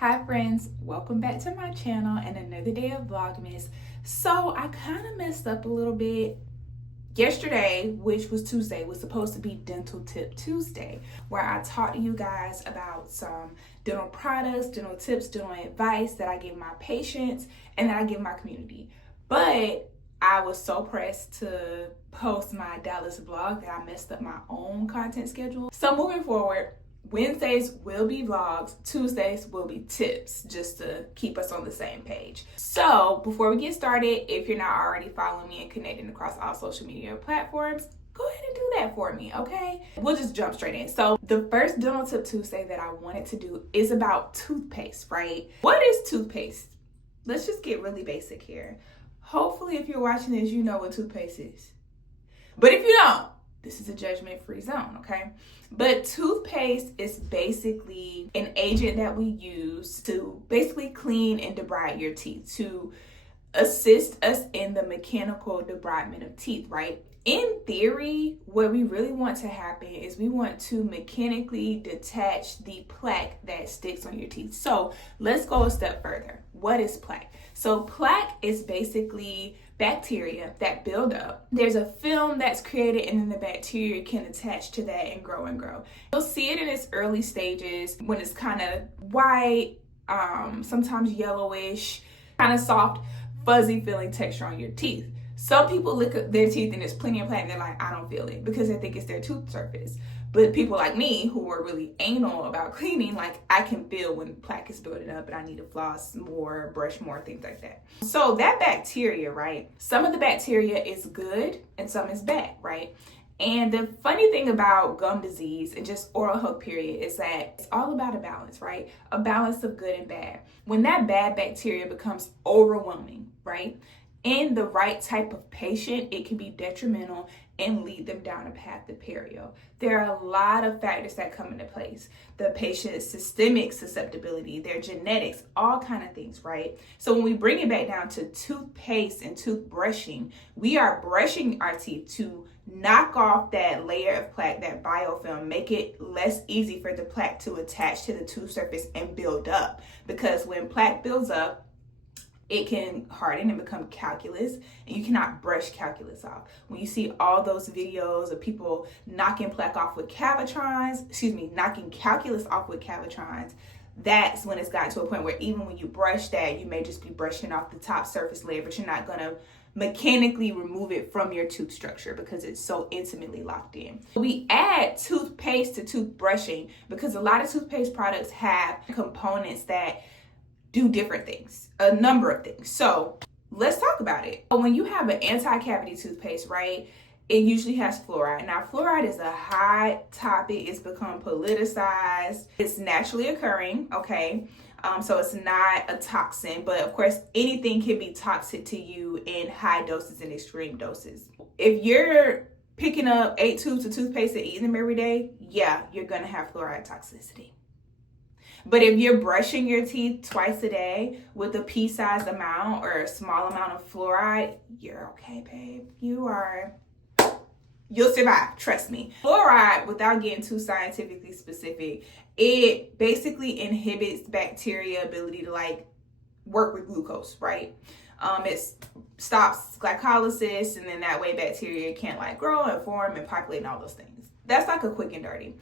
Hi friends, welcome back to my channel and another day of Vlogmas. So I kind of messed up a little bit. Yesterday, which was Tuesday, was supposed to be Dental Tip Tuesday, where I talked to you guys about some dental products, dental tips, dental advice that I give my patients and that I give my community. But I was so pressed to post my Dallas vlog that I messed up my own content schedule. So moving forward, Wednesdays will be vlogs, Tuesdays will be tips, just to keep us on the same page. So before we get started, if you're not already following me and connecting across all social media platforms, go ahead and do that for me, okay? We'll just jump straight in. So the first Dental Tip Tuesday that I wanted to do is about toothpaste, right? What is toothpaste? Let's just get really basic here. Hopefully if you're watching this, you know what toothpaste is. But if you don't, this is a judgment-free zone, okay? But toothpaste is basically an agent that we use to basically clean and debride your teeth, to assist us in the mechanical debridement of teeth, right? In theory, what we really want to happen is we want to mechanically detach the plaque that sticks on your teeth. So let's go a step further. What is plaque? So plaque is basically bacteria that build up. There's a film that's created and then the bacteria can attach to that and grow and grow. You'll see it in its early stages when it's kind of white, sometimes yellowish, kind of soft, fuzzy feeling texture on your teeth. Some people lick up their teeth and there's plenty of plaque and they're like, I don't feel it, because they think it's their tooth surface. But people like me who are really anal about cleaning, like I can feel when plaque is building up and I need to floss more, brush more, things like that. So that bacteria, right? Some of the bacteria is good and some is bad, right? And the funny thing about gum disease and just oral health period is that it's all about a balance, right? A balance of good and bad. When that bad bacteria becomes overwhelming, right? In the right type of patient, it can be detrimental and lead them down a path of perio. There are a lot of factors that come into place. The patient's systemic susceptibility, their genetics, all kind of things, right? So when we bring it back down to toothpaste and toothbrushing, we are brushing our teeth to knock off that layer of plaque, that biofilm, make it less easy for the plaque to attach to the tooth surface and build up. Because when plaque builds up, it can harden and become calculus, and you cannot brush calculus off. When you see all those videos of people knocking plaque off with knocking calculus off with cavitrons, that's when it's gotten to a point where even when you brush that, you may just be brushing off the top surface layer, but you're not gonna mechanically remove it from your tooth structure because it's so intimately locked in. We add toothpaste to toothbrushing because a lot of toothpaste products have components that do different things, a number of things. So let's talk about it. When you have an anti-cavity toothpaste, right, it usually has fluoride. Now, fluoride is a hot topic. It's become politicized. It's naturally occurring, okay? So it's not a toxin, but of course, anything can be toxic to you in high doses and extreme doses. If you're picking up 8 tubes of toothpaste and eating them every day, yeah, you're gonna have fluoride toxicity. But if you're brushing your teeth twice a day with a pea-sized amount or a small amount of fluoride, you're okay, babe. You'll survive, trust me. Fluoride, without getting too scientifically specific, it basically inhibits bacteria ability to like work with glucose, right? It stops glycolysis, and then that way bacteria can't like grow and form and populate and all those things. That's like a quick and dirty.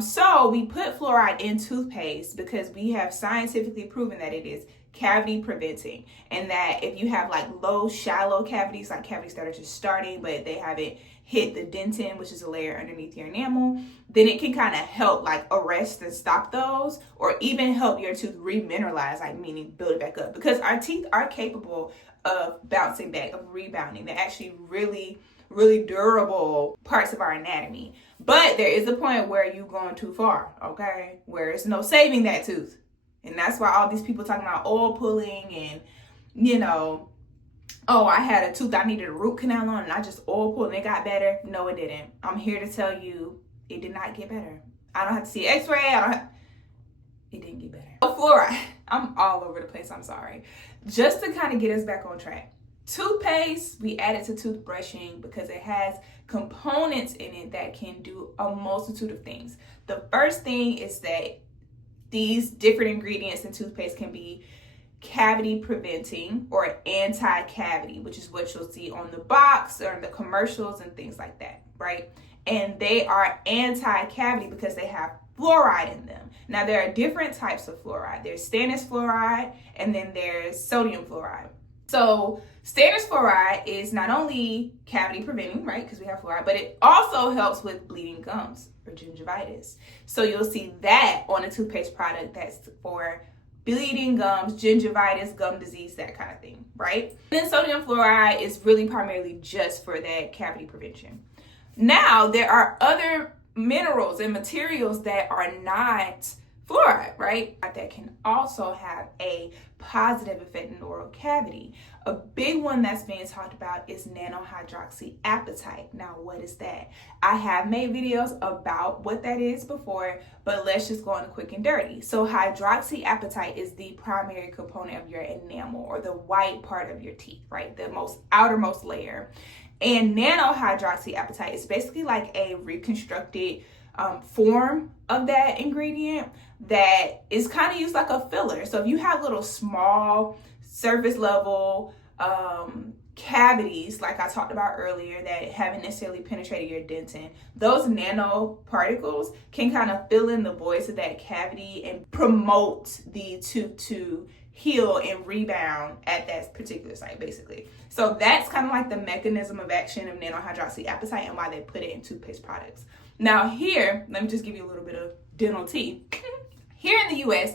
So we put fluoride in toothpaste because we have scientifically proven that it is cavity preventing, and that if you have like low, shallow cavities, like cavities that are just starting but they haven't hit the dentin, which is a layer underneath your enamel, then it can kind of help like arrest and stop those, or even help your tooth remineralize, like meaning build it back up, because our teeth are capable of bouncing back, of rebounding. They're actually really durable parts of our anatomy. But there is a point where you're going too far, okay? Where it's no saving that tooth. And that's why all these people talking about oil pulling and, you know, oh, I had a tooth I needed a root canal on and I just oil pulled and it got better. No, it didn't. I'm here to tell you it did not get better. I don't have to see x-ray. It didn't get better. Oh, fluoride. I'm all over the place. I'm sorry. Just to kind of get us back on track. Toothpaste, we add it to toothbrushing because it has components in it that can do a multitude of things. The first thing is that these different ingredients in toothpaste can be cavity preventing or anti-cavity, which is what you'll see on the box or in the commercials and things like that, right? And they are anti-cavity because they have fluoride in them. Now, there are different types of fluoride. There's stannous fluoride, and then there's sodium fluoride. So stannous fluoride is not only cavity preventing, right, because we have fluoride, but it also helps with bleeding gums or gingivitis. So you'll see that on a toothpaste product that's for bleeding gums, gingivitis, gum disease, that kind of thing, right? And then sodium fluoride is really primarily just for that cavity prevention. Now, there are other minerals and materials that are not fluoride, right? That can also have a positive effect in the oral cavity. A big one that's being talked about is nanohydroxyapatite. Now, what is that? I have made videos about what that is before, but let's just go on quick and dirty. So hydroxyapatite is the primary component of your enamel, or the white part of your teeth, right? The most outermost layer. And nanohydroxyapatite is basically like a reconstructed form of that ingredient that is kind of used like a filler. So if you have little small surface level cavities, like I talked about earlier, that haven't necessarily penetrated your dentin, those nanoparticles can kind of fill in the voids of that cavity and promote the tooth to heal and rebound at that particular site, basically. So that's kind of like the mechanism of action of nanohydroxyapatite and why they put it in toothpaste products. Now here, let me just give you a little bit of dental tea. Here in the US,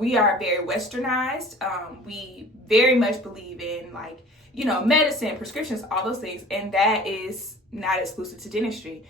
we are very westernized. We very much believe in, like, you know, medicine, prescriptions, all those things, and that is not exclusive to dentistry.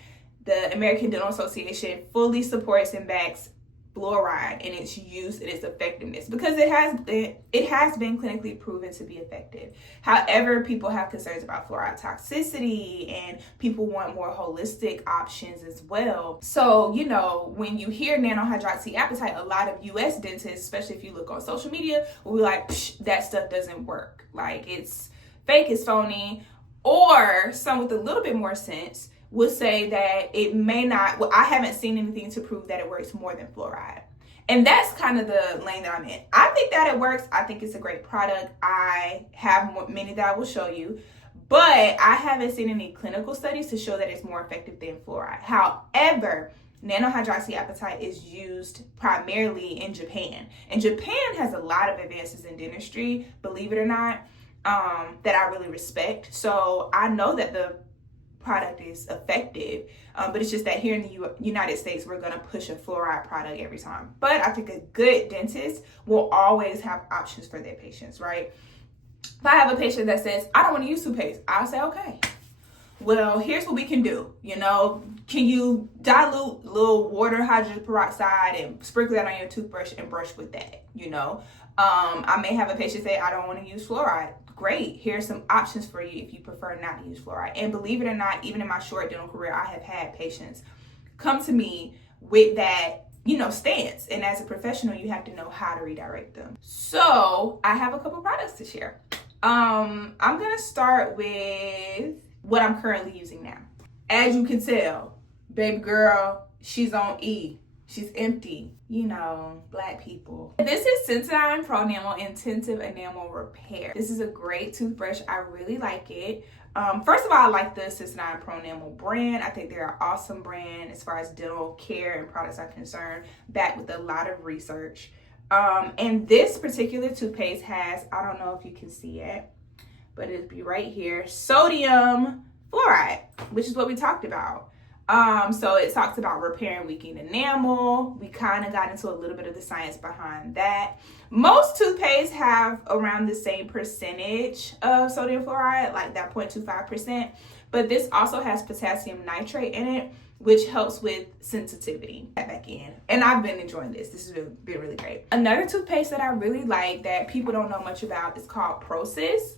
The American Dental Association fully supports and backs fluoride and its use and its effectiveness because it has been clinically proven to be effective. However, people have concerns about fluoride toxicity and people want more holistic options as well. So, you know, when you hear nanohydroxyapatite, a lot of US dentists, especially if you look on social media, will be like, that stuff doesn't work. Like, it's fake, it's phony. Or some with a little bit more sense would say that it may not, well, I haven't seen anything to prove that it works more than fluoride. And that's kind of the lane that I'm in. I think that it works. I think it's a great product. I have many that I will show you, but I haven't seen any clinical studies to show that it's more effective than fluoride. However, nanohydroxyapatite is used primarily in Japan. And Japan has a lot of advances in dentistry, believe it or not, that I really respect. So I know that the product is effective, but it's just that here in the United States, we're going to push a fluoride product every time. But I think a good dentist will always have options for their patients, right? If I have a patient that says, I don't want to use toothpaste, I'll say, okay, well, here's what we can do. You know, can you dilute a little water, hydrogen peroxide, and sprinkle that on your toothbrush and brush with that? You know, I may have a patient say, I don't want to use fluoride. Great, here's some options for you if you prefer not to use fluoride. And believe it or not, even in my short dental career, I have had patients come to me with that, you know, stance. And as a professional, you have to know how to redirect them. So I have a couple products to share. I'm gonna start with what I'm currently using now. As you can tell, baby girl, she's on E. She's empty, you know, Black people. This is Sensodyne Pro Enamel Intensive Enamel Repair. This is a great toothbrush. I really like it. First of all, I like the Sensodyne Pro Enamel brand. I think they're an awesome brand as far as dental care and products are concerned, backed with a lot of research. And this particular toothpaste has, I don't know if you can see it, but it'll be right here, sodium fluoride, which is what we talked about. So it talks about repairing weakened enamel. We kind of got into a little bit of the science behind that. Most toothpaste have around the same percentage of sodium fluoride, like that 0.25%, but this also has potassium nitrate in it, which helps with sensitivity back in. And I've been enjoying this. This has been really great. Another toothpaste that I really like that people don't know much about is called Process.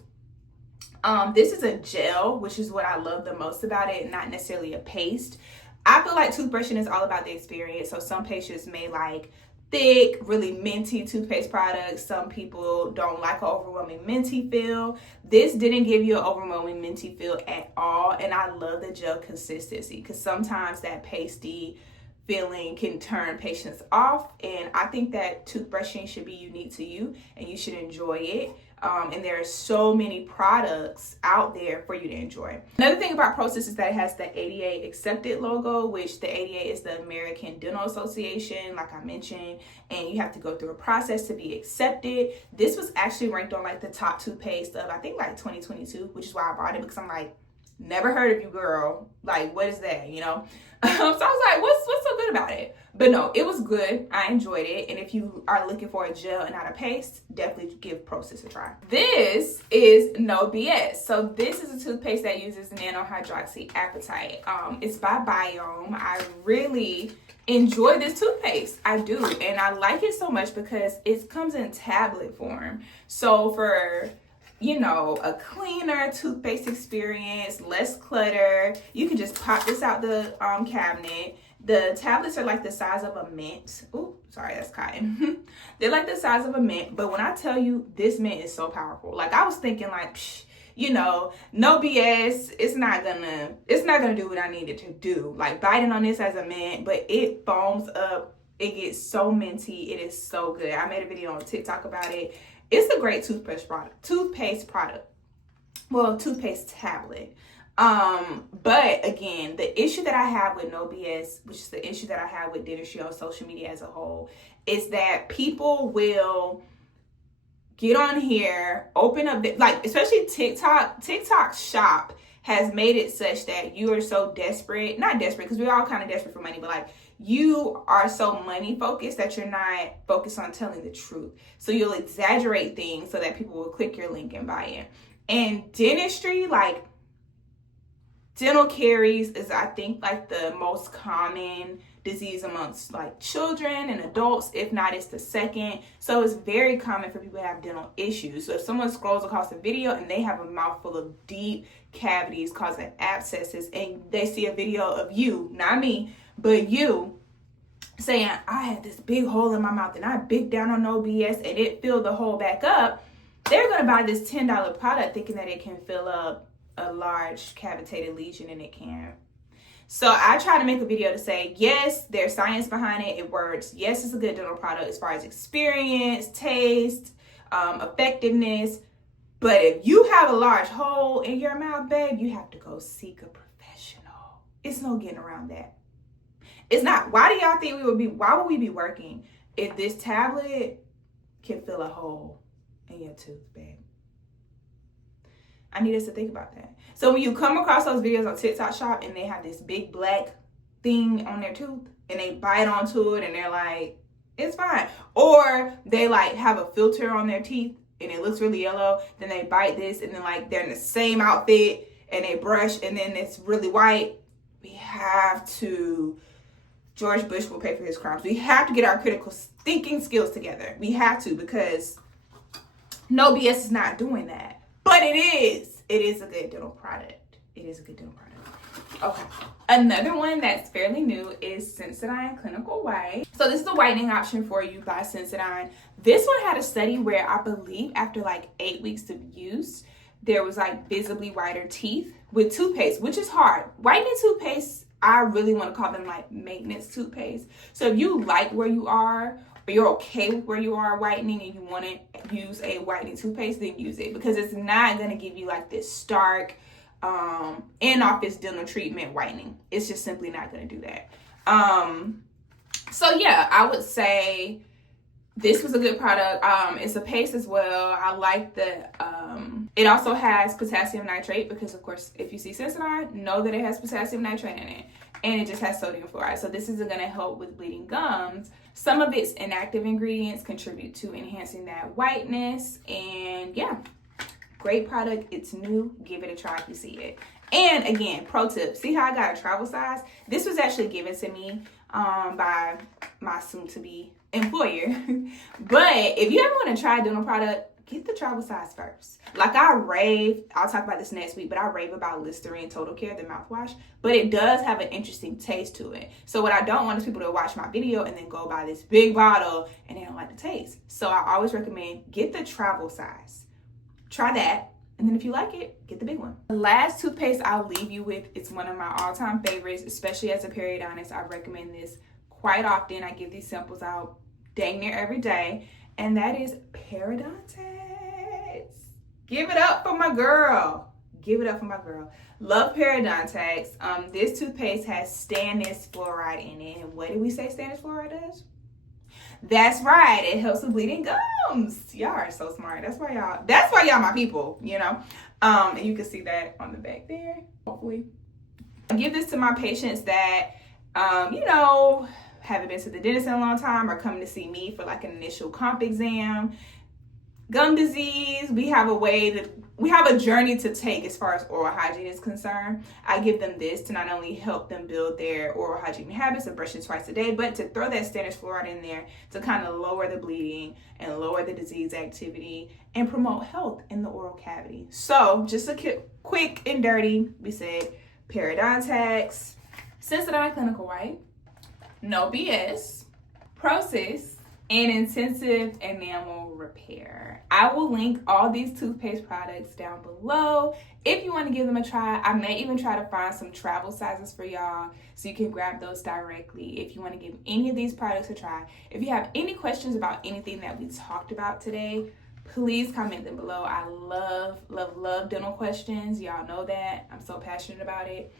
This is a gel, which is what I love the most about it, not necessarily a paste. I feel like toothbrushing is all about the experience. So some patients may like thick, really minty toothpaste products. Some people don't like an overwhelming minty feel. This didn't give you an overwhelming minty feel at all. And I love the gel consistency because sometimes that pasty feeling can turn patients off, and I think that toothbrushing should be unique to you and you should enjoy it. And there are so many products out there for you to enjoy. Another thing about ProTips is that it has the ADA accepted logo, which the ADA is the American Dental Association, like I mentioned, and you have to go through a process to be accepted. This was actually ranked on like the top toothpaste of I think like 2022, which is why I bought it, because I'm like, never heard of you, girl. Like, what is that, you know? So I was like, what's so good about it? But no, it was good. I enjoyed it. And if you are looking for a gel and not a paste, definitely give ProTips a try. This is No BS. So this is a toothpaste that uses nanohydroxyapatite. It's by Biome. I really enjoy this toothpaste. I do. And I like it so much because it comes in tablet form. So for, you know, a cleaner toothpaste experience, less clutter, you can just pop this out the cabinet. The tablets are like the size of a mint. Ooh, sorry, that's cotton. They're like the size of a mint, but when I tell you, this mint is so powerful. Like, I was thinking like, psh, you know, no BS, it's not gonna do what I need it to do. Like, biting on this as a mint, but it foams up. It gets so minty. It is so good. I made a video on TikTok about it. It's a great toothpaste product. Well, toothpaste tablet. But again, the issue that I have with No BS, which is the issue that I have with dentistry on social media as a whole, is that people will get on here, open up, like, especially TikTok shop has made it such that you are so desperate, not desperate, because we're all kind of desperate for money, but like, you are so money focused that you're not focused on telling the truth. So you'll exaggerate things so that people will click your link and buy it. And dentistry, like, dental caries is, I think, like the most common disease amongst like children and adults. If not, it's the second. So it's very common for people to have dental issues. So if someone scrolls across the video and they have a mouthful of deep cavities causing abscesses, and they see a video of you, not me, but you, saying, I had this big hole in my mouth and I bit down on No BS and it filled the hole back up, they're going to buy this $10 product thinking that it can fill up a large cavitated lesion, and it can. So I try to make a video to say, yes, there's science behind it. It works. Yes, it's a good dental product as far as experience, taste, effectiveness. But if you have a large hole in your mouth, babe, you have to go seek a professional. It's no getting around that. It's not. Why do y'all think why would we be working if this tablet can fill a hole in your tooth, babe? I need us to think about that. So when you come across those videos on TikTok shop and they have this big black thing on their tooth and they bite onto it and they're like, it's fine. Or they like have a filter on their teeth and it looks really yellow. Then they bite this and then like they're in the same outfit and they brush and then it's really white. We have to, George Bush will pay for his crimes. We have to get our critical thinking skills together. We have to, because No BS is not doing that. But it is a good dental product. It is a good dental product. Okay. Another one that's fairly new is Sensodyne Clinical White. So this is a whitening option for you by Sensodyne. This one had a study where I believe after like 8 weeks of use, there was like visibly whiter teeth with toothpaste, which is hard. Whitening toothpaste, I really want to call them like maintenance toothpaste. So if you like where you are, or you're okay with where you are whitening and you want to use a whitening toothpaste, then use it, because it's not going to give you like this stark in-office dental treatment whitening. It's just simply not going to do that. So yeah, I would say this was a good product. It's a paste as well. I like the it also has potassium nitrate, because of course if you see Sensodyne, know that it has potassium nitrate in it, and it just has sodium fluoride. So this is going to help with bleeding gums. Some of its inactive ingredients contribute to enhancing that whiteness. And yeah, great product. It's new. Give it a try if you see it. And again, pro tip, see how I got a travel size? This was actually given to me by my soon-to-be employer. But if you ever want to try a dental product, get the travel size first. Like I rave, I'll talk about this next week, but I rave about Listerine Total Care, the mouthwash, but it does have an interesting taste to it. So what I don't want is people to watch my video and then go buy this big bottle and they don't like the taste. So I always recommend get the travel size. Try that. And then if you like it, get the big one. The last toothpaste I'll leave you with, it's one of my all-time favorites, especially as a periodontist. I recommend this quite often. I give these samples out dang near every day, and that is periodontics. Give it up for my girl. Give it up for my girl. Love periodontics. This toothpaste has stannous fluoride in it. And what did we say stannous fluoride does? That's right. It helps with bleeding gums. Y'all are so smart. That's why y'all my people, you know. And you can see that on the back there, hopefully. I give this to my patients that, you know, haven't been to the dentist in a long time or coming to see me for like an initial comp exam. Gum disease, we have a journey to take as far as oral hygiene is concerned. I give them this to not only help them build their oral hygiene habits of brushing twice a day, but to throw that stannous fluoride in there to kind of lower the bleeding and lower the disease activity and promote health in the oral cavity. So just a quick and dirty, we said periodontics, Sensodyne Clinical White, no BS, process, and intensive enamel repair. I will link all these toothpaste products down below if you want to give them a try. I may even try to find some travel sizes for y'all so you can grab those directly if you want to give any of these products a try. If you have any questions about anything that we talked about today, please comment them below. I love dental questions. Y'all know that. I'm so passionate about it.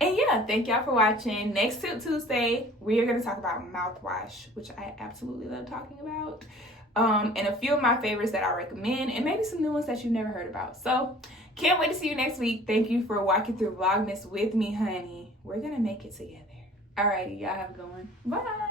And yeah, thank y'all for watching. Next Tip Tuesday, we are going to talk about mouthwash, which I absolutely love talking about. And a few of my favorites that I recommend, and maybe some new ones that you've never heard about. So, can't wait to see you next week. Thank you for walking through Vlogmas with me, honey. We're going to make it together. Alrighty, y'all have a good one. Bye.